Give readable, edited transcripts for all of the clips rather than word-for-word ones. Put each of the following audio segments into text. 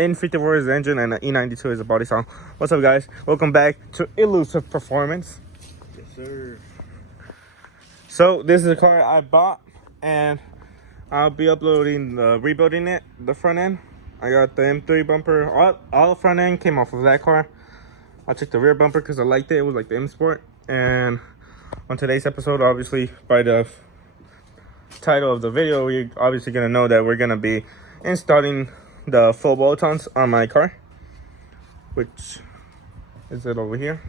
N54 is the engine and the E92 is the body style. What's up, guys? Welcome back to Elusive Performance. Yes, sir. So this is a car I bought, and I'll be uploading rebuilding it, the front end. I got the M3 bumper. All the front end came off of that car. I took the rear bumper because I liked it. It was like the M Sport. And on today's episode, obviously by the title of the video, you're obviously gonna know that we're gonna be installing the full bolt-ons on my car, which is it over here.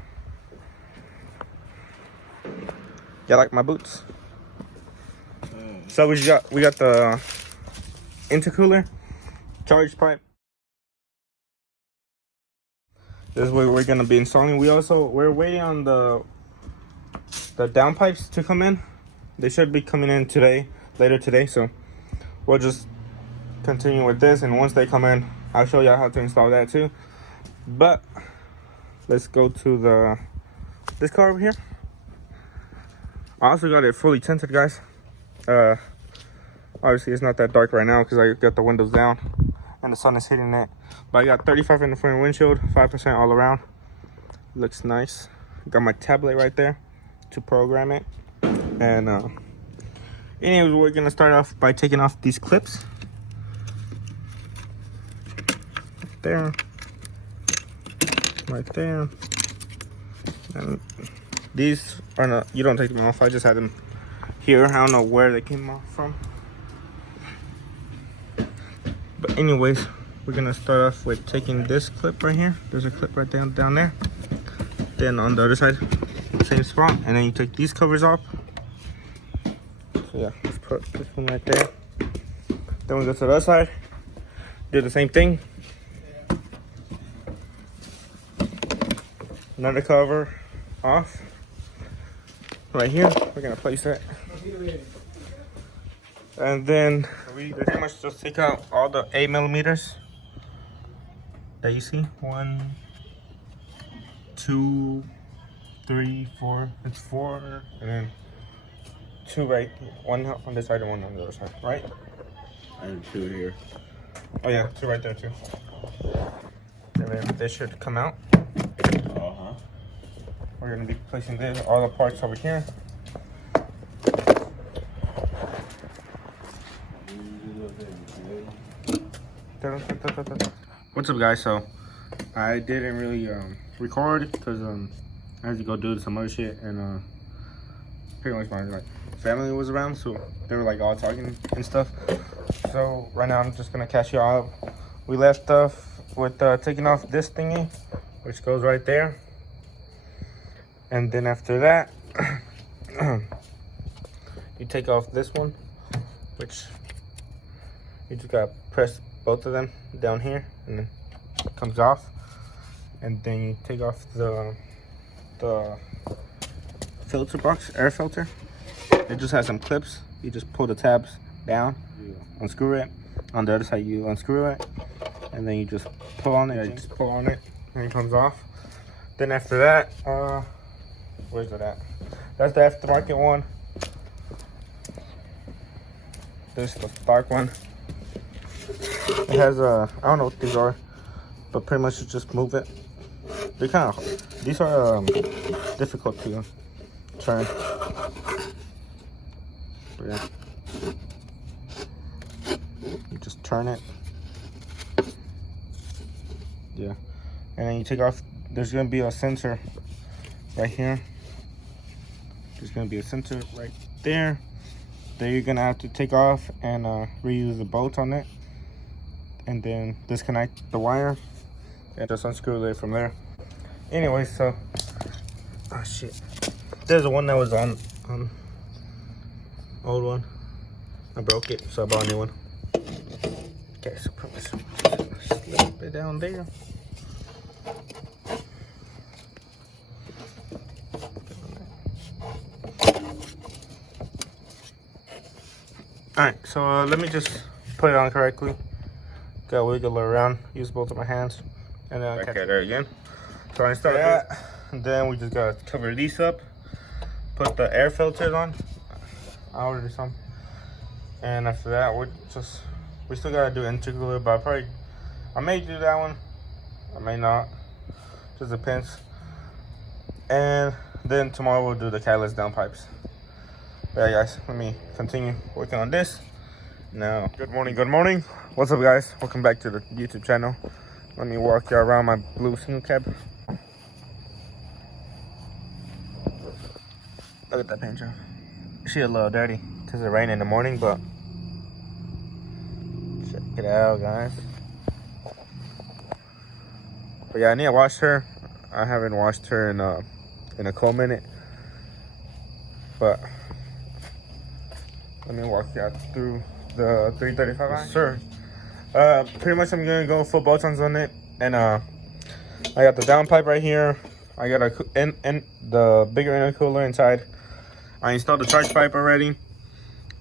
Yeah, like my boots. So we got the intercooler, charge pipe. This is what we're gonna be installing. We're waiting on the downpipes to come in. They should be coming in later today. So we'll just continue with this, and once they come in, I'll show y'all how to install that too. But let's go to this car over here. I also got it fully tinted, guys. Obviously it's not that dark right now because I got the windows down and the sun is hitting it. But I got 35 in the front windshield, 5% all around. Looks nice. Got my tablet right there to program it. And anyways, we're gonna start off by taking off these clips. There, right there. And these are not, you don't take them off. I just had them here. I don't know where they came off from. But anyways, we're gonna start off with taking this clip right here. There's a clip right down there. Then on the other side, same spot. And then you take these covers off. So yeah, let's put this one right there. Then we go to the other side. Do the same thing. Another cover off. Right here, we're gonna place that. And then we pretty much just take out all the 8mm that you see. 1, 2, 3, 4. It's 4, and then 2 right. 1 on this side and 1 on the other side, right? And 2 here. Oh yeah, 2 right there too. And then they should come out. We're gonna be placing all the parts over here. What's up, guys? So I didn't really record because I had to go do some other shit, and pretty much my family was around, so they were all talking and stuff. So right now I'm just gonna catch y'all up. We left off with taking off this thingy, which goes right there. And then after that, you take off this one, which you just gotta press both of them down here, and then it comes off. And then you take off the filter box, air filter. It just has some clips. You just pull the tabs down, unscrew it. On the other side, you unscrew it, and then you just pull on it. Yeah, you just pull on it, and it comes off. Then after that, where's it at? That's the aftermarket one. This is the stock one. It has I don't know what these are, but pretty much you just move it. They're kind of, these are difficult to turn. But yeah. You just turn it. Yeah. And then you take off, there's gonna be a sensor right here. There's gonna be a sensor right there that you're gonna have to take off and reuse the bolt on it, and then disconnect the wire and just unscrew it from there. Anyway, so oh shit, there's the one that was on old one. I broke it, so I bought a new one. Okay, so put this slip it down there. Alright, so let me just put it on correctly. Gotta wiggle it around, use both of my hands, and then catch it there again. So I start that, and then we just gotta cover these up, put the air filters on. I ordered some, and after that we still gotta do intercooler, but I'll probably I may do that one, I may not, just depends. And then tomorrow we'll do the catalyst downpipes. But yeah, guys, let me continue working on this now. Good morning. What's up, guys? Welcome back to the YouTube channel. Let me walk you around my blue single cab. Look at that paint job. She a little dirty because it rained in the morning, but check it out, guys. But yeah, I need to wash her. I haven't washed her in a cold minute. But let me walk you out through the 335. Yes, sir. Pretty much I'm gonna go full bolt-ons on it, and I got the downpipe right here. I got the bigger intercooler inside. I installed the charge pipe already.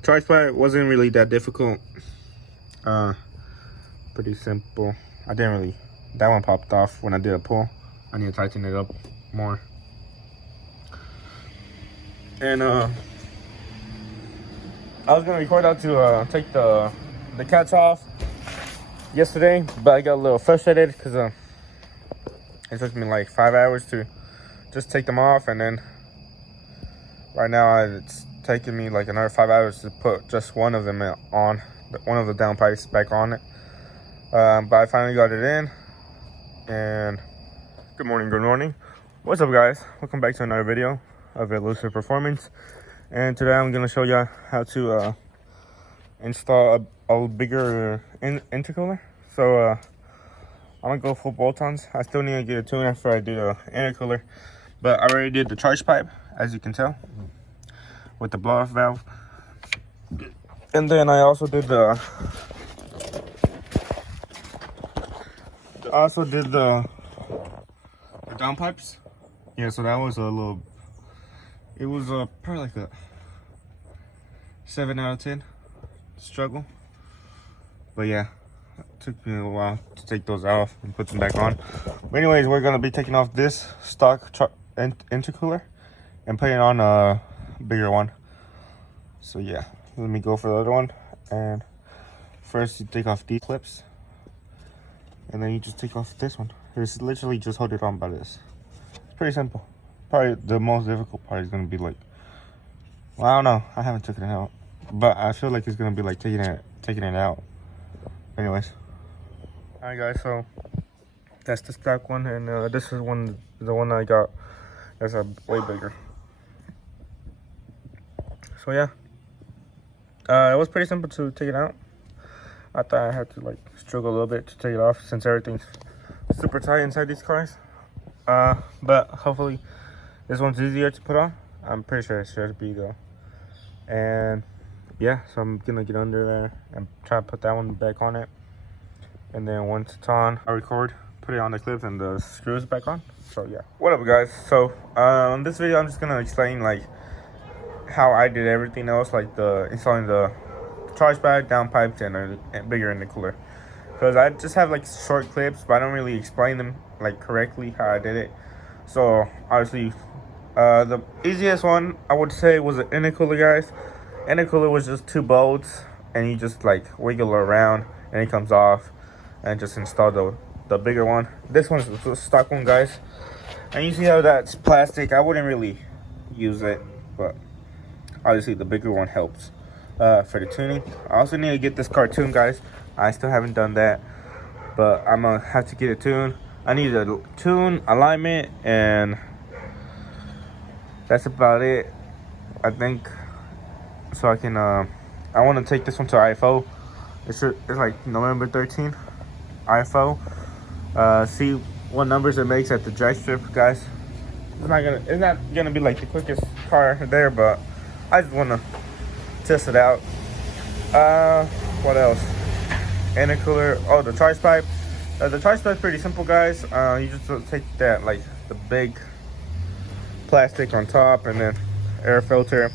Charge pipe wasn't really that difficult. Pretty simple. That one popped off when I did a pull. I need to tighten it up more. And I was gonna record out to take the cats off yesterday, but I got a little frustrated because it took me like 5 hours to just take them off, and then right now it's taking me like another 5 hours to put just one of them on, one of the downpipes back on it. But I finally got it in. And good morning. What's up, guys? Welcome back to another video of Elusive Performance. And today I'm gonna show you how to install a bigger intercooler. So I'm gonna go full bolt-ons. I still need to get a tune after I do the intercooler, but I already did the charge pipe, as you can tell, with the blow-off valve. And then I also did the downpipes. Yeah, so that was it was probably like a 7 out of 10 struggle. But yeah, it took me a while to take those off and put them back on. But anyways, we're gonna be taking off this stock intercooler and putting on a bigger one. So yeah, let me go for the other one. And first you take off these clips, and then you just take off this one. It's literally just hold it on by this. It's pretty simple. Probably the most difficult part is gonna be like, well, I don't know, I haven't taken it out, but I feel like it's gonna be like taking it out. Anyways, all right, guys, so that's the stock one, and this is the one I got that's way bigger. So yeah, it was pretty simple to take it out. I thought I had to like struggle a little bit to take it off since everything's super tight inside these cars. But hopefully this one's easier to put on. I'm pretty sure it should be though. And yeah, so I'm gonna get under there and try to put that one back on it. And then once it's on, I record, put it on the clips and the screws back on. So yeah. What up, guys? So in this video I'm just gonna explain like how I did everything else, like installing the charge pad, downpipes, and a bigger intercooler. Because I just have like short clips, but I don't really explain them like correctly how I did it. So obviously the easiest one I would say was the intercooler, guys. Intercooler was just 2 bolts, and you just like wiggle around and it comes off, and just install the bigger one. This one's the stock one, guys, and you see how that's plastic. I wouldn't really use it, but obviously the bigger one helps for the tuning. I also need to get this car tuned, guys. I still haven't done that, but I'm gonna have to get it tuned. I need a tune, alignment, and that's about it, I think. So I can I want to take this one to IFO. It's like November 13th IFO. See what numbers it makes at the drag strip, guys. It's not gonna be like the quickest car there, but I just want to test it out. What else? Intercooler. Oh, the charge pipe. The charge pipe is pretty simple, guys. You just take that, like the big plastic on top, and then air filter,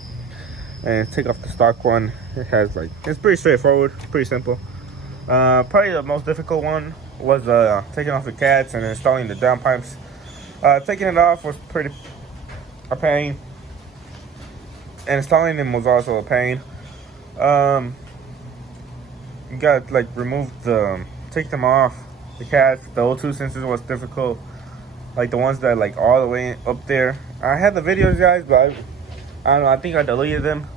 and take off the stock one. It has like, it's pretty straightforward, pretty simple. Probably the most difficult one was taking off the cats and installing the downpipes. Taking it off was pretty a pain, and installing them was also a pain. You gotta like take them off the cats. The O2 sensors was difficult. Like the ones that like all the way up there. I had the videos, guys, but I don't know. I think I deleted them.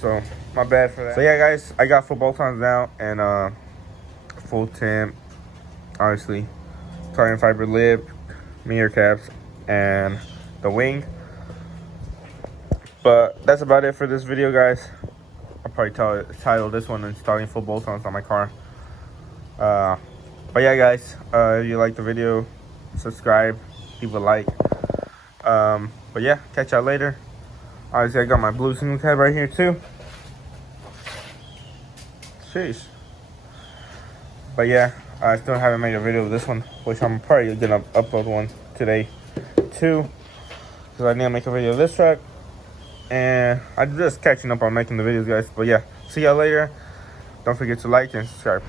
So my bad for that. So yeah, guys, I got full bolt-ons now and full temp, obviously, carbon fiber lip, mirror caps, and the wing. But that's about it for this video, guys. I'll probably title this one "Installing Full Bolt-ons on My Car." But yeah, guys, if you like the video, subscribe, leave a like. But yeah, catch y'all later. Obviously, I got my blue single cab right here too. Sheesh. But yeah, I still haven't made a video of this one, which I'm probably gonna upload one today too, because I need to make a video of this truck. And I'm just catching up on making the videos, guys. But yeah, see y'all later. Don't forget to like and subscribe.